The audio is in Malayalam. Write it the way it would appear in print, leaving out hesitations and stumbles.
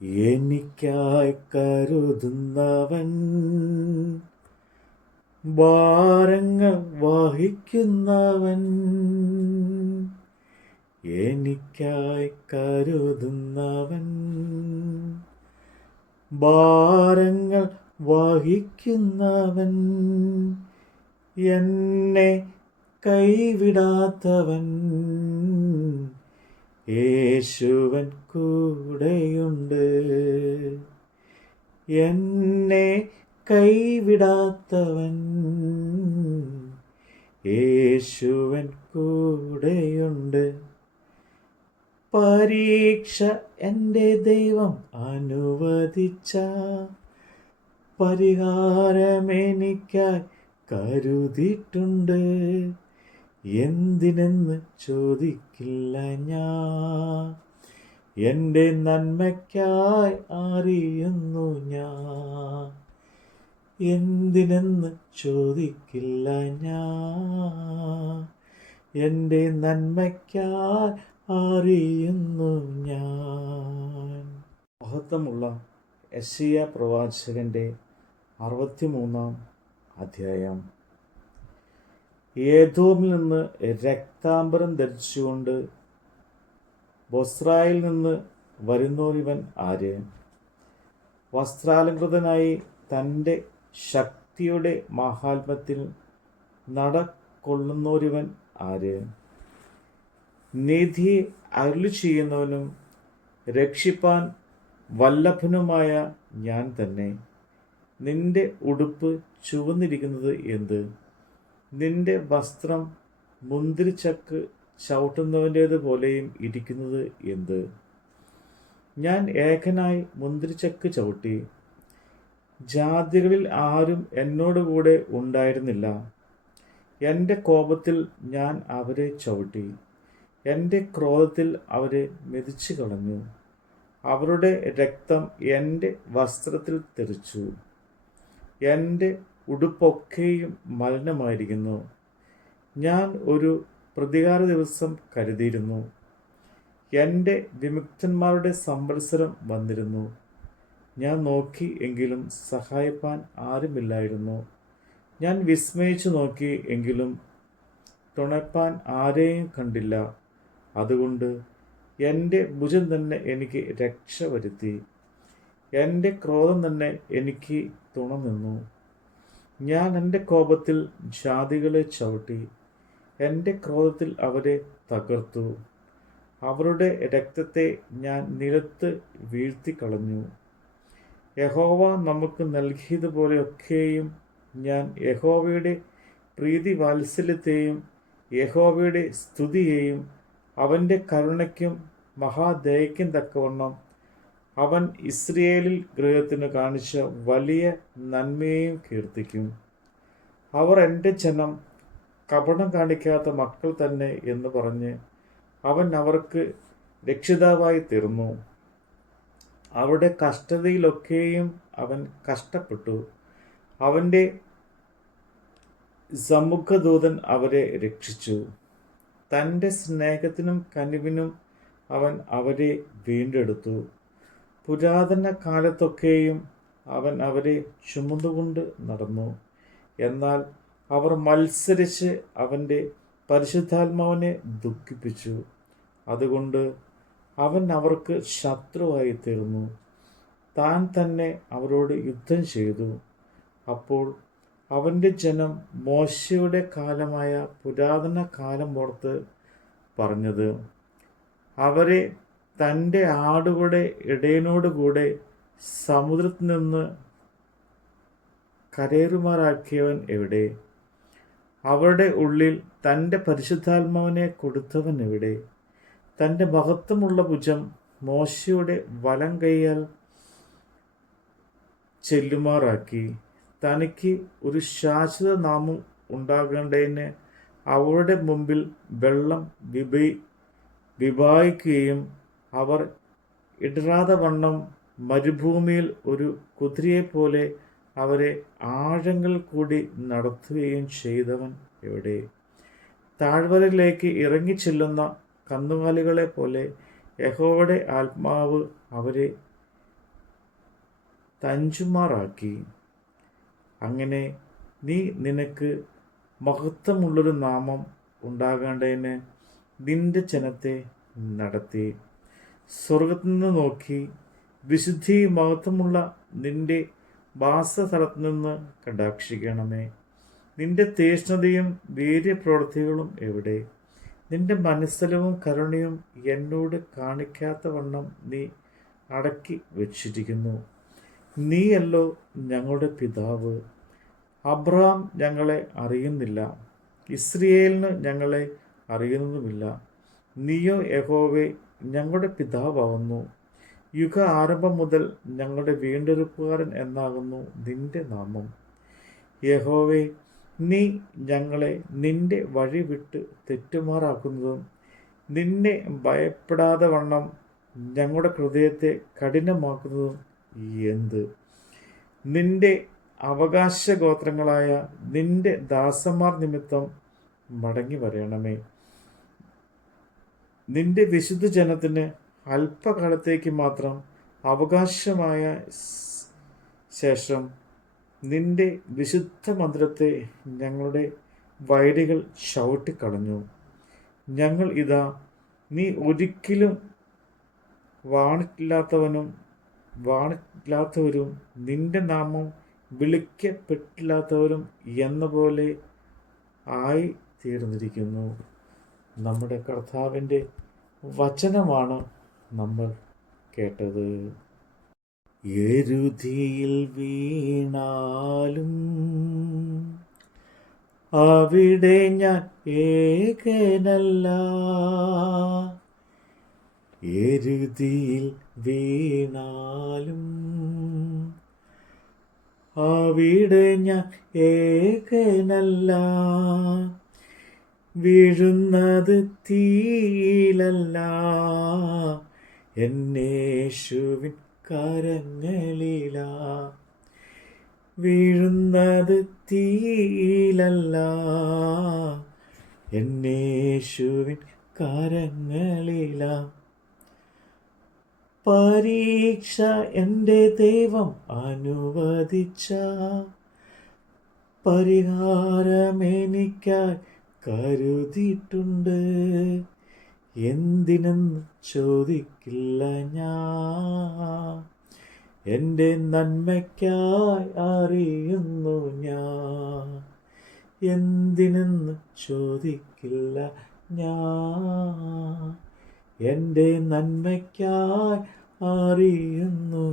എനിക്കായി കരുതുന്നവൻ, ഭാരങ്ങൾ വഹിക്കുന്നവൻ, എനിക്കായി കരുതുന്നവൻ, ഭാരങ്ങൾ വഹിക്കുന്നവൻ, എന്നെ കൈവിടാത്തവൻ, യേശുവൻ കൂടെയുണ്ട്. എന്നെ കൈവിടാത്തവൻ, യേശുവൻ കൂടെയുണ്ട്. പരീക്ഷ എൻ്റെ ദൈവം അനുവദിച്ച പരിഹാരമെനിക്കായി കരുതിയിട്ടുണ്ട്. എന്തിനെന്ന് ചോദിക്കില്ല ഞാൻ, എൻ്റെ നന്മയ്ക്കായി അറിയുന്നു ഞാൻ. എന്തിനെന്ന് ചോദിക്കില്ല ഞാൻ, എൻ്റെ നന്മയ്ക്കായി അറിയുന്നു ഞാൻ. മഹത്വമുള്ള യെശയ്യാ പ്രവാചകന്റെ 63-ാം അധ്യായം. ഏദോമിൽ നിന്ന് രക്താംബരം ധരിച്ചുകൊണ്ട് ബൊസ്രായിൽ നിന്ന് വരുന്നോരിവൻ ആര്? വസ്ത്രാലങ്കൃതനായി തൻ്റെ ശക്തിയുടെ മഹാത്മ്യത്തിൽ നടക്കൊള്ളുന്നോരിവൻ ആര്? നീതിയെ അരുളി ചെയ്യുന്നവനും രക്ഷിപ്പാൻ വല്ലഭനുമായ ഞാൻ തന്നെ. നിന്റെ ഉടുപ്പ് ചുവന്നിരിക്കുന്നത് എന്ത്? നിന്റെ വസ്ത്രം മുന്തിരിച്ചക്ക് ചവിട്ടുന്നവൻ്റേതുപോലെയും ഇരിക്കുന്നത് എന്ത്? ഞാൻ ഏകനായി മുന്തിരിച്ചക്ക് ചവിട്ടി, ജാതികളിൽ ആരും എന്നോടുകൂടെ ഉണ്ടായിരുന്നില്ല. എൻ്റെ കോപത്തിൽ ഞാൻ അവരെ ചവിട്ടി, എൻ്റെ ക്രോധത്തിൽ അവരെ മെതിച്ചു കളഞ്ഞു. അവരുടെ രക്തം എൻ്റെ വസ്ത്രത്തിൽ തെറിച്ചു. എൻ്റെ ഉടുപ്പൊക്കെയും മലിനമായിരിക്കുന്നു. ഞാൻ ഒരു പ്രതികാര ദിവസം കരുതിയിരുന്നു. എൻ്റെ വിമുക്തന്മാരുടെ സംവത്സരം വന്നിരുന്നു. ഞാൻ നോക്കി, എങ്കിലും സഹായിപ്പാൻ ആരുമില്ലായിരുന്നു. ഞാൻ വിസ്മയിച്ചു നോക്കി, എങ്കിലും തുണപ്പാൻ ആരെയും കണ്ടില്ല. അതുകൊണ്ട് എൻ്റെ ഭുജം തന്നെ എനിക്ക് രക്ഷ വരുത്തി, എൻ്റെ ക്രോധം തന്നെ എനിക്ക് തുണ നിന്നു. ഞാൻ എൻ്റെ കോപത്തിൽ ജാതികളെ ചവിട്ടി, എൻ്റെ ക്രോധത്തിൽ അവരെ തകർത്തു. അവരുടെ രക്തത്തെ ഞാൻ നിലത്ത് വീഴ്ത്തിക്കളഞ്ഞു. യഹോവ നമുക്ക് നൽകിയതുപോലെയൊക്കെയും ഞാൻ യഹോവയുടെ പ്രീതി വാത്സല്യത്തെയും യഹോവയുടെ സ്തുതിയെയും അവൻ്റെ കരുണയ്ക്കും മഹാദയയ്ക്കും തക്കവണ്ണം അവൻ ഇസ്രയേലിൽ ഗൃഹത്തിന് കാണിച്ച വലിയ നന്മയെയും കീർത്തിക്കും. അവർ എൻ്റെ ജനം, കപടം കാണിക്കാത്ത മക്കൾ തന്നെ എന്ന് പറഞ്ഞ് അവൻ അവർക്ക് രക്ഷിതാവായി തീർന്നു. അവരുടെ കഷ്ടതയിലൊക്കെയും അവൻ കഷ്ടപ്പെട്ടു. അവൻ്റെ സമ്മുഖദൂതൻ അവരെ രക്ഷിച്ചു. തൻ്റെ സ്നേഹത്തിനും കനിവിനും അവൻ അവരെ വീണ്ടെടുത്തു. പുരാതന കാലത്തൊക്കെയും അവൻ അവരെ ചുമന്നുകൊണ്ട് നടന്നു. എന്നാൽ അവർ മത്സരിച്ച് അവൻ്റെ പരിശുദ്ധാത്മാവിനെ ദുഃഖിപ്പിച്ചു. അതുകൊണ്ട് അവൻ അവർക്ക് ശത്രുവായി തീർന്നു. താൻ തന്നെ അവരോട് യുദ്ധം ചെയ്തു. അപ്പോൾ അവൻ്റെ ജനം മോശയുടെ കാലമായ പുരാതന കാലം ഓർത്ത് പറഞ്ഞത്, അവരെ തൻ്റെ ആടുകളുടെ ഇടയനോടുകൂടെ സമുദ്രത്തിൽ നിന്ന് കരേറുമാറാക്കിയവൻ എവിടെ? അവരുടെ ഉള്ളിൽ തൻ്റെ പരിശുദ്ധാത്മാവിനെ കൊടുത്തവൻ എവിടെ? തൻ്റെ മഹത്വമുള്ള ഭുജം മോശയുടെ വലം കൈയാൽ ചെല്ലുമാറാക്കി. തനിക്ക് ഒരു ശാശ്വത നാമം ഉണ്ടാകേണ്ടതിന് അവരുടെ മുമ്പിൽ വെള്ളം വിഭാഗിക്കുകയും അവർ ഇടറാതെ വണ്ണം മരുഭൂമിയിൽ ഒരു കുതിരയെപ്പോലെ അവരെ ആഴങ്ങൾ കൂടി നടത്തുകയും ചെയ്തവൻ എവിടെ? താഴ്വരയിലേക്ക് ഇറങ്ങിച്ചെല്ലുന്ന കന്നുകാലികളെ പോലെ യഹോവയുടെ ആത്മാവ് അവരെ തഞ്ചുമാറാക്കി. അങ്ങനെ നീ നിനക്ക് മഹത്വമുള്ളൊരു നാമം ഉണ്ടാകേണ്ടതിന് നിന്റെ ജനത്തെ നടത്തി. സ്വർഗത്തിൽ നിന്ന് നോക്കി വിശുദ്ധി മഹത്വമുള്ള നിന്റെ വാസസ്ഥലത്തു നിന്ന് കടാക്ഷിക്കണമേ. നിന്റെ തീഷ്ണതയും വീര്യപ്രവൃത്തികളും എവിടെ? നിന്റെ മനസ്സലവും കരുണയും എന്നോട് കാണിക്കാത്ത വണ്ണം നീ അടക്കി വച്ചിരിക്കുന്നു. നീയല്ലോ ഞങ്ങളുടെ പിതാവ്. അബ്രഹാം ഞങ്ങളെ അറിയുന്നില്ല, ഇസ്രയേലിന് ഞങ്ങളെ അറിയുന്നതുമില്ല. നീയോ യഹോവേ ഞങ്ങളുടെ പിതാവാകുന്നു. യുഗ ആരംഭം മുതൽ ഞങ്ങളുടെ വീണ്ടെടുപ്പുകാരൻ എന്നാകുന്നു നിന്റെ നാമം. യഹോവേ, നീ ഞങ്ങളെ നിന്റെ വഴി വിട്ട് തെറ്റുമാറാക്കുന്നതും നിന്നെ ഭയപ്പെടാതെ വണ്ണം ഞങ്ങളുടെ ഹൃദയത്തെ കഠിനമാക്കുന്നതും എന്ത്? നിന്റെ അവകാശഗോത്രങ്ങളായ നിന്റെ ദാസന്മാർ നിമിത്തം മടങ്ങി വരണമേ. നിന്റെ വിശുദ്ധ ജനത്തിന് അല്പകാലത്തേക്ക് മാത്രം അവകാശമായ ശേഷം നിന്റെ വിശുദ്ധ മന്ദിരത്തെ ഞങ്ങളുടെ വൈരികൾ ചവിട്ടിക്കളഞ്ഞു. ഞങ്ങൾ ഇതാ, നീ ഒരിക്കലും വാണിട്ടില്ലാത്തവരും നിന്റെ നാമം വിളിക്കപ്പെട്ടില്ലാത്തവരും എന്ന പോലെ ആയി തീർന്നിരിക്കുന്നു. നമ്മുടെ കർത്താവിൻ്റെ വചനമാണ് നമ്മൾ കേട്ടത്. എരുതിയിൽ വീണാലും അവിടെ ഞാൻ ഏകനല്ല. എരുതിയിൽ വീണാലും അവിടെ ഞാൻ ഏകനല്ല. വീഴുന്നത് തീയിലല്ല, എന്നേശുവിൻ കരങ്ങളിലാ. വീഴുന്നത് തീയിലല്ല, എന്നേശുവിൻ കരങ്ങളിലാ. പരീക്ഷ എൻ്റെ ദൈവം അനുവദിച്ച പരിഹാരമെനിക്കായി കരുതിയിട്ടുണ്ട്. എന്തിനെന്ന് ചോദിക്കില്ല ഞാൻ, എൻ്റെ നന്മയ്ക്കായി അറിയുന്നു ഞാൻ. എന്തിനെന്ന് ചോദിക്കില്ല ഞാൻ, എൻ്റെ നന്മയ്ക്കായി അറിയുന്നു